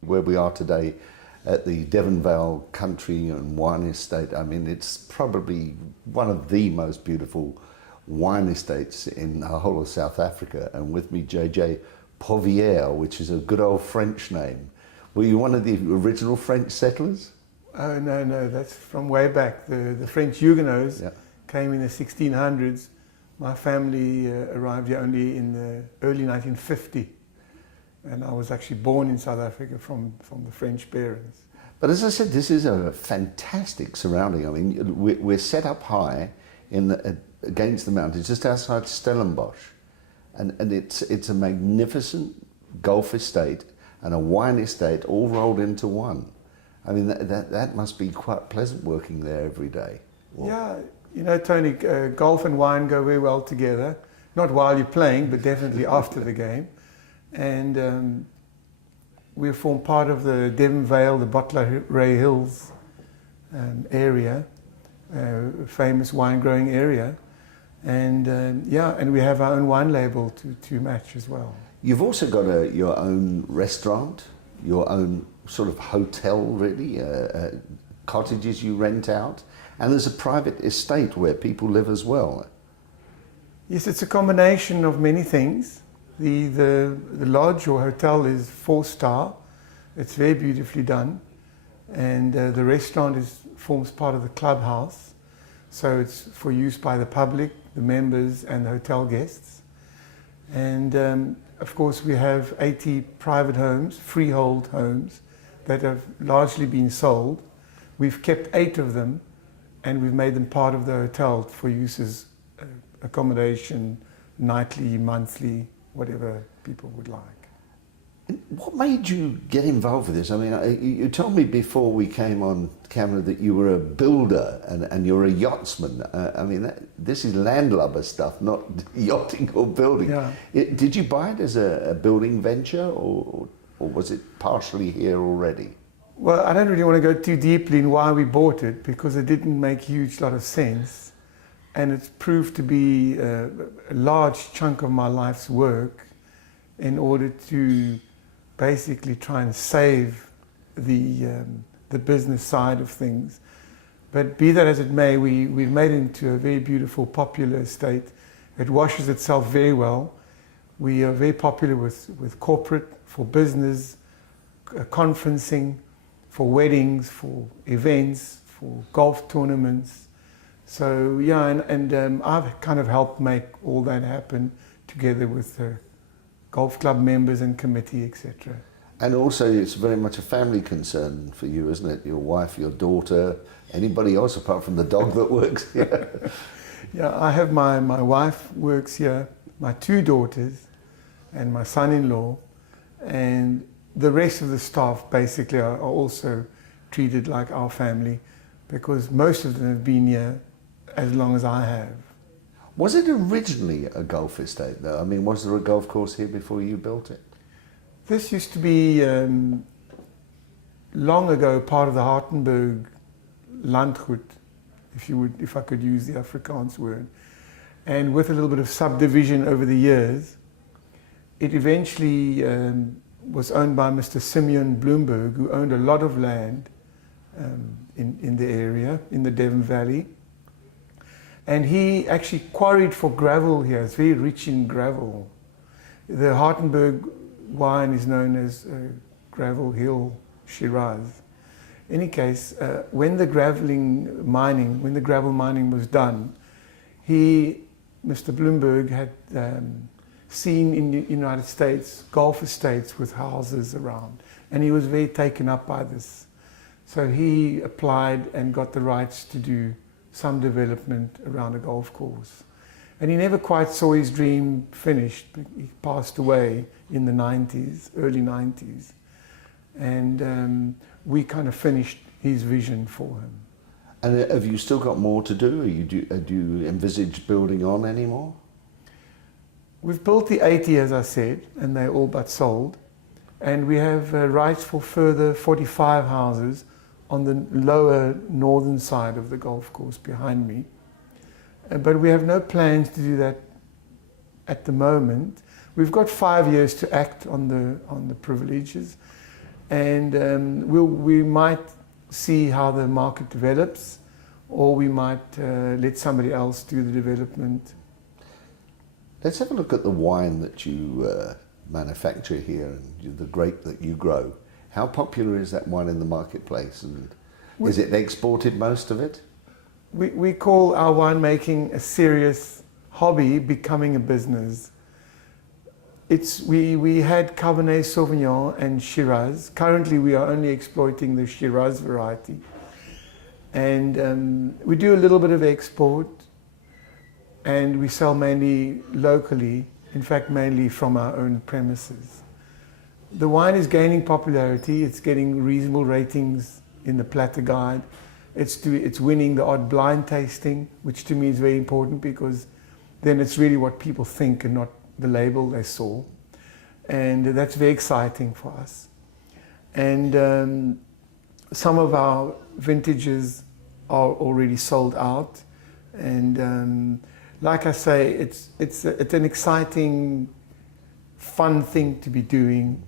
Where we are today at the Devonvale Country and Wine Estate, I mean, it's probably one of the most beautiful wine estates in the whole of South Africa. And with me, JJ Provoyeur, which is a good old French name. Were you one of the original French settlers? Oh, no, that's from way back. The French Huguenots came in the 1600s. My family arrived here only in the early 1950. And I was actually born in South Africa from the French parents. But as I said, this is a fantastic surrounding. I mean, we're set up high against the mountains, just outside Stellenbosch. And it's a magnificent golf estate and a wine estate all rolled into one. I mean, that must be quite pleasant working there every day. Well, yeah, you know, Tony, golf and wine go very well together. Not while you're playing, but definitely after the game. And we form part of the Devonvale, the Bottler Hills area, famous wine growing area. And and we have our own wine label to match as well. You've also got your own restaurant, your own sort of hotel, really, cottages you rent out, and there's a private estate where people live as well. Yes, it's a combination of many things. The lodge or hotel is 4-star. It's very beautifully done, and the restaurant forms part of the clubhouse, so it's for use by the public, the members, and the hotel guests. And of course, we have 80 private homes, freehold homes, that have largely been sold. We've kept 8 of them, and we've made them part of the hotel for use as accommodation, nightly, monthly, whatever people would like. What made you get involved with this? I mean, you told me before we came on camera that you were a builder and you're a yachtsman. I mean, this is landlubber stuff, not yachting or building. Yeah. Did you buy it as a building venture, or was it partially here already? Well, I don't really want to go too deeply in why we bought it, because it didn't make a huge lot of sense. And it's proved to be a large chunk of my life's work in order to basically try and save the business side of things. But be that as it may, we've made it into a very beautiful, popular estate. It washes itself very well. We are very popular with corporate, for business, conferencing, for weddings, for events, for golf tournaments. So yeah, and I've kind of helped make all that happen together with the golf club members and committee, etc. And also, it's very much a family concern for you, isn't it? Your wife, your daughter, anybody else apart from the dog that works here? Yeah, I have my wife works here, my 2 daughters, and my son-in-law, and the rest of the staff basically are also treated like our family, because most of them have been here as long as I have. Was it originally a golf estate though? I mean, was there a golf course here before you built it? This used to be long ago part of the Hartenberg landgoed, if I could use the Afrikaans word. And with a little bit of subdivision over the years, it eventually was owned by Mr. Simeon Bloomberg, who owned a lot of land in the area, in the Devon Valley. And he actually quarried for gravel here. It's very rich in gravel. The Hartenberg wine is known as Gravel Hill Shiraz. In any case, when the gravel mining was done, Mr. Bloomberg had seen in the United States golf estates with houses around, and he was very taken up by this. So he applied and got the rights to do some development around a golf course. And he never quite saw his dream finished. He passed away in the 90s, early 90s. And we kind of finished his vision for him. And have you still got more to do? Do you envisage building on anymore? We've built the 80, as I said, and they're all but sold. And we have rights for further 45 houses on the lower northern side of the golf course behind me. But we have no plans to do that at the moment. We've got 5 years to act on the privileges. and we might see how the market develops, or we might let somebody else do the development. Let's have a look at the wine that you manufacture here and the grape that you grow. How popular is that wine in the marketplace, and is it exported, most of it? We call our winemaking a serious hobby becoming a business. We had Cabernet Sauvignon and Shiraz. Currently we are only exploiting the Shiraz variety. And we do a little bit of export, and we sell mainly locally, in fact mainly from our own premises. The wine is gaining popularity, it's getting reasonable ratings in the Platter Guide. It's winning the odd blind tasting, which to me is very important, because then it's really what people think and not the label they saw. And that's very exciting for us. And some of our vintages are already sold out. And like I say, it's an exciting, fun thing to be doing.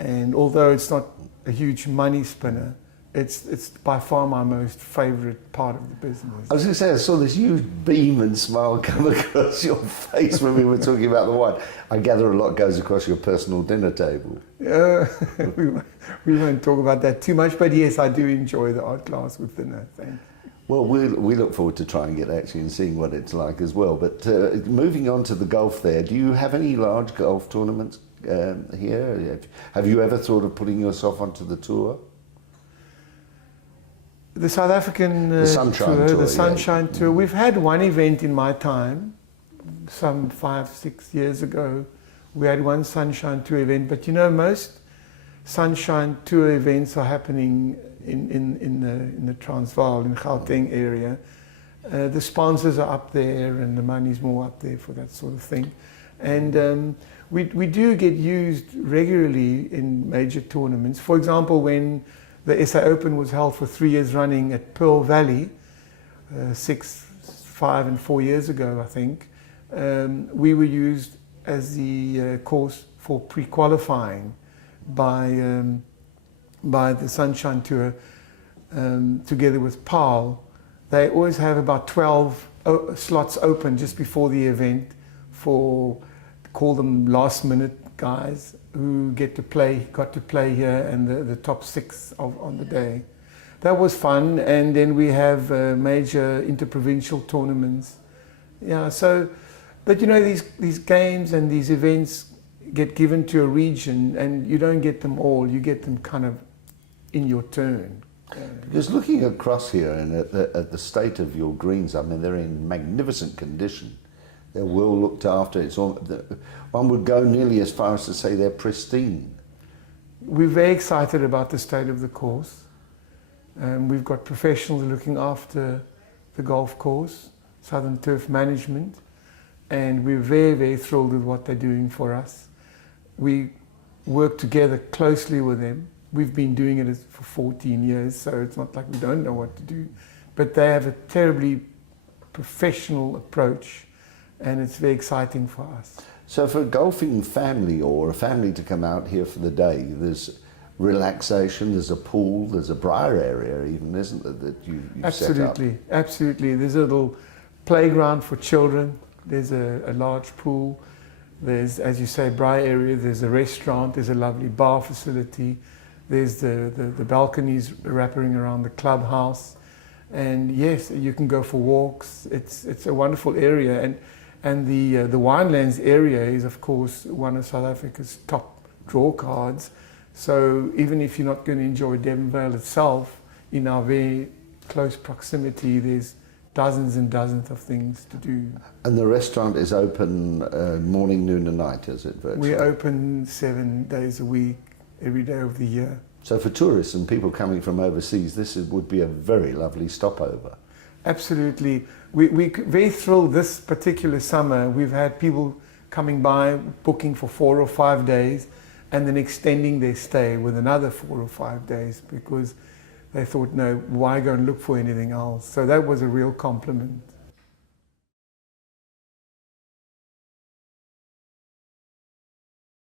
And although it's not a huge money spinner, it's by far my most favourite part of the business. I was going to say, I saw this huge beam and smile come across your face when we were talking about the wine. I gather a lot goes across your personal dinner table. We won't talk about that too much, but yes, I do enjoy the odd glass with dinner. Thanks. Well, we look forward to trying it actually and seeing what it's like as well. But moving on to the golf there, do you have any large golf tournaments here? Have you ever thought of putting yourself onto the tour? The South African the Sunshine Tour, the Sunshine Tour. We've had one event in my time, some 5-6 years ago. We had one Sunshine Tour event, but you know, most Sunshine Tour events are happening in the Transvaal, in Gauteng area. The sponsors are up there, and the money's more up there for that sort of thing. And we do get used regularly in major tournaments. For example, when the SA Open was held for 3 years running at Pearl Valley, 5 and 4 years ago, I think, we were used as the course for pre-qualifying by the Sunshine Tour, together with PAL. They always have about 12 slots open just before the event for, call them last minute guys, who got to play here, and the top 6 on the day. That was fun. And then we have major interprovincial tournaments. Yeah, so, but you know, these games and these events get given to a region, and you don't get them all, you get them kind of in your turn. Because looking across here and at the state of your greens, I mean, they're in magnificent condition. They're well looked after. One would go nearly as far as to say they're pristine. We're very excited about the state of the course. We've got professionals looking after the golf course, Southern Turf Management, and we're very, very thrilled with what they're doing for us. We work together closely with them. We've been doing it for 14 years, so it's not like we don't know what to do. But they have a terribly professional approach, and it's very exciting for us. So for a golfing family, or a family to come out here for the day, there's relaxation, there's a pool, there's a briar area even, isn't there, that you've absolutely, set up? Absolutely. There's a little playground for children. There's a large pool. There's, as you say, briar area. There's a restaurant. There's a lovely bar facility. There's the balconies wrapping around the clubhouse. And yes, you can go for walks. It's a wonderful area. And the winelands area is, of course, one of South Africa's top draw cards. So even if you're not going to enjoy Devonvale itself, in our very close proximity, there's dozens and dozens of things to do. And the restaurant is open morning, noon and night, is it, virtually? We're open 7 days a week, every day of the year. So for tourists and people coming from overseas, would be a very lovely stopover. Absolutely. We're very thrilled this particular summer. We've had people coming by, booking for 4 or 5 days, and then extending their stay with another 4 or 5 days, because they thought, no, why go and look for anything else? So that was a real compliment.